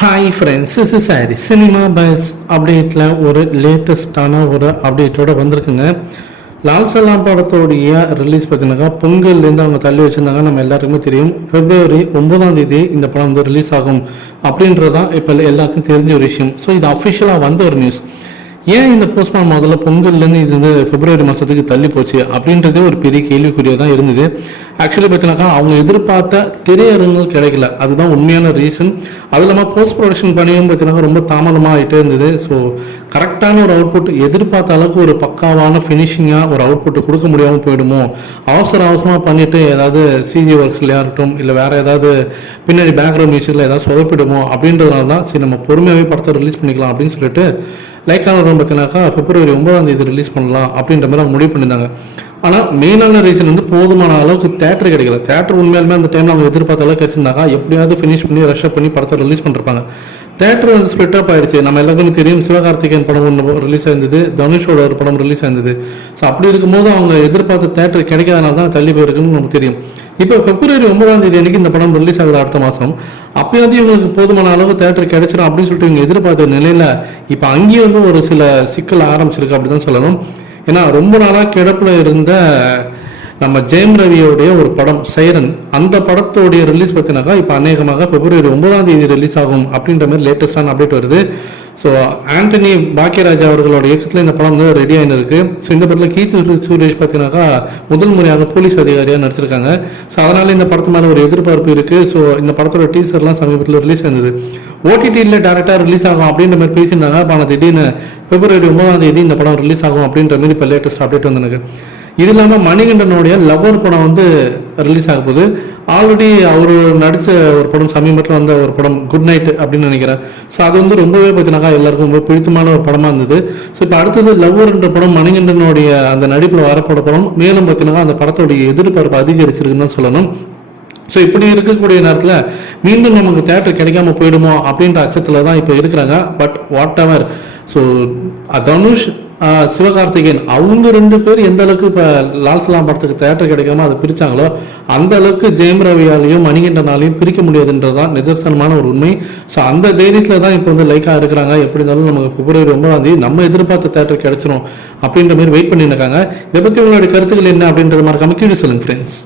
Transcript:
Hi friends is is sorry cinema buzz அப்டேட்டில் ஒரு லேட்டஸ்டான ஒரு அப்டேட்டோட வந்திருக்குங்க. லால் சலாம் படத்தோடைய ரிலீஸ் பார்த்தீங்கன்னாக்கா பொங்கல்லேருந்து அவங்க தள்ளி வச்சிருந்தாங்க. நம்ம எல்லாருக்குமே தெரியும். பிப்ரவரி ஒன்பதாம் தேதி இந்த படம் வந்து ரிலீஸ் ஆகும். அப்படின்றது தான் இப்போ எல்லாருக்கும் தெரிஞ்ச ஒரு விஷயம். ஸோ இது அஃபிஷியலாக வந்த ஒரு நியூஸ் ஏன் இந்த போஸ்ட்மான் முதல்ல பொங்கல்லேருந்து இது வந்து பிப்ரவரி மாதத்துக்கு தள்ளி போச்சு அப்படின்றதே ஒரு பெரிய கேள்விக்குறியாக தான் இருந்தது. ஆக்சுவலி பார்த்தீங்கன்னாக்கா அவங்க எதிர்பார்த்த திரையரங்கு கிடைக்கல. அதுதான் உண்மையான ரீசன் அது இல்லாமல் போஸ்ட் ப்ரொடக்ஷன் பணியும் பார்த்தீங்கன்னா ரொம்ப தாமதமாக ஆகிட்டே இருந்தது. ஸோ கரெக்டான ஒரு அவுட்புட் எதிர்பார்த்த அளவுக்கு ஒரு பக்காவான ஃபினிஷிங்காக ஒரு அவுட்புட் கொடுக்க முடியாமல் போயிடுமோ? அவசர அவசரமாக பண்ணிட்டு ஏதாவது சிஜி ஒர்க்ஸ்லையாக இருக்கட்டும் இல்லை வேற ஏதாவது பின்னாடி பேக்ரவுண்ட் மியூசிக்கில் ஏதாவது சொதப்பிடுமோ? அப்படின்றதுனால தான் சரி நம்ம பொறுமையாகவே படத்தை ரிலீஸ் பண்ணிக்கலாம் அப்படின்னு சொல்லிட்டு லைக் லைக்கான பார்த்தீங்கன்னாக்கா பிப்ரவரி ஒன்பதாம் தேதி ரிலீஸ் பண்ணலாம் அப்படின்ற மாதிரி அவங்க முடிவு பண்ணியிருந்தாங்க. ஆனால் மெயினான ரீசன் வந்து போதுமான அளவுக்கு தேட்டர் கிடைக்கல. தேட்டர் உண்மையாலுமே அந்த டைம்ல அவங்க எதிர்பார்த்த அளவுக்கு வச்சிருந்தாங்க. எப்படியாவது ஃபினிஷ் பண்ணி ரஷ்அப் பண்ணி படத்தை ரிலீஸ் பண்ணிருப்பாங்க. தேட்டர் வந்து ஸ்பிட் ஆயிடுச்சு. நம்ம எல்லாருக்குமே தெரியும் சிவகார்த்திகேயன் படம் ஒன்று ரிலீஸ் ஆயிருந்தது தனுஷோட ஒரு படம் ரிலீஸ் ஆயிருந்தது. ஸோ அப்படி இருக்கும்போது அவங்க எதிர்பார்த்த தேட்டர் கிடைக்காதனால தான் தள்ளி போயிருக்குன்னு நமக்கு தெரியும். இப்போ பிப்ரவரி ஒன்பதாம் தேதி அன்னைக்கு இந்த படம் ரிலீஸ் ஆகுது அடுத்த மாதம் அப்பயாவது இவங்களுக்கு போதுமான அளவு தேட்டர் கிடைச்சிடும் அப்படின்னு சொல்லிட்டு இவங்க எதிர்பார்த்த நிலையில் இப்போ அங்கேயே வந்து ஒரு சில சிக்கல் ஆரம்பிச்சிருக்கு அப்படிதான் சொல்லணும். ஏன்னா ரொம்ப நாளாக கிடப்பில் இருந்த நம்ம ஜெயம் ரவியோடைய ஒரு படம் சைரன் அந்த படத்தோடைய ரிலீஸ் பார்த்தீங்கன்னாக்கா இப்போ அநேகமாக பிப்ரவரி ஒன்பதாம் தேதி ரிலீஸ் ஆகும் அப்படின்ற மாதிரி லேட்டஸ்டான அப்டேட் வருது. ஸோ ஆண்டனி பாக்கியராஜா அவர்களோட இயக்கத்தில் இந்த படம் வந்து ரெடி ஆகின்னு இருக்கு ஸோ இந்த படத்தில் கீர்த்தி சுரேஷ் பார்த்தீங்கன்னாக்கா முதல் முறையாக போலீஸ் அதிகாரியாக நடிச்சிருக்காங்க. ஸோ அதனால இந்த படத்து மேலே ஒரு எதிர்பார்ப்பு இருக்குது ஸோ இந்த படத்தோட டீசர்லாம் சமீபத்தில் ரிலீஸ் ஆயிருந்தது. ஓடிடியில் டேரக்டாக ரிலீஸ் ஆகும் அப்படின்ற மாதிரி பேசியிருந்தாங்க. ஆனால் திடீர்னு பிப்ரவரி ஒன்பதாம் தேதி இந்த படம் ரிலீஸ் ஆகும் அப்படின்ற மாதிரி இப்போ லேட்டஸ்ட் அப்டேட் வந்து இது இல்லாமல் மணிகண்டனுடைய லவ்வர் படம் வந்து ரிலீஸ் ஆக போகுது. ஆல்ரெடி அவர் நடித்த ஒரு படம் சமீபத்தில் வந்த ஒரு படம் குட் நைட் அப்படின்னு நினைக்கிறேன். ஸோ அது வந்து ரொம்பவே பார்த்தினாக்கா எல்லாருக்கும் ரொம்ப பிடித்தமான ஒரு படமாக இருந்தது. ஸோ இப்போ அடுத்தது லவ்வர்ன்ற படம் மணிகண்டனுடைய அந்த நடிப்பில் வரப்போட படம் மேலும் பார்த்தீங்கன்னா அந்த படத்தோடைய எதிர்பார்ப்பு அதிகரிச்சிருக்குன்னு தான் சொல்லணும். ஸோ இப்படி இருக்கக்கூடிய நேரத்தில் மீண்டும் நமக்கு தேட்டர் கிடைக்காம போயிடுமோ அப்படின்ற அச்சத்தில் தான் இப்போ இருக்கிறாங்க. But whatever so Dhanush Sivakarthikeyan அவங்க ரெண்டு பேர் எந்த அளவுக்கு இப்போ லால் சலாம் படத்துக்கு தேட்டர் கிடைக்காம அதை பிரித்தாங்களோ அந்த அளவுக்கு ஜெயம் ரவியாலையும் மணிகண்டனாலையும் பிரிக்க முடியாதுன்றதான் நிதர்சனமான ஒரு உண்மை. ஸோ அந்த தைரியத்தில் தான் இப்போ வந்து லைக்காக இருக்கிறாங்க. எப்படி இருந்தாலும் நமக்கு பிப்ரவரி ஒன்பதாம் தேதி நம்ம எதிர்பார்த்த தேட்டர் கிடைச்சிரும் அப்படின்ற மாதிரி வெயிட் பண்ணியிருக்காங்க இதை பற்றி உங்களுடைய கருத்துக்கள் என்ன அப்படின்றது மாதிரி கமிக்கி சொல்லுங்க ஃப்ரெண்ட்ஸ்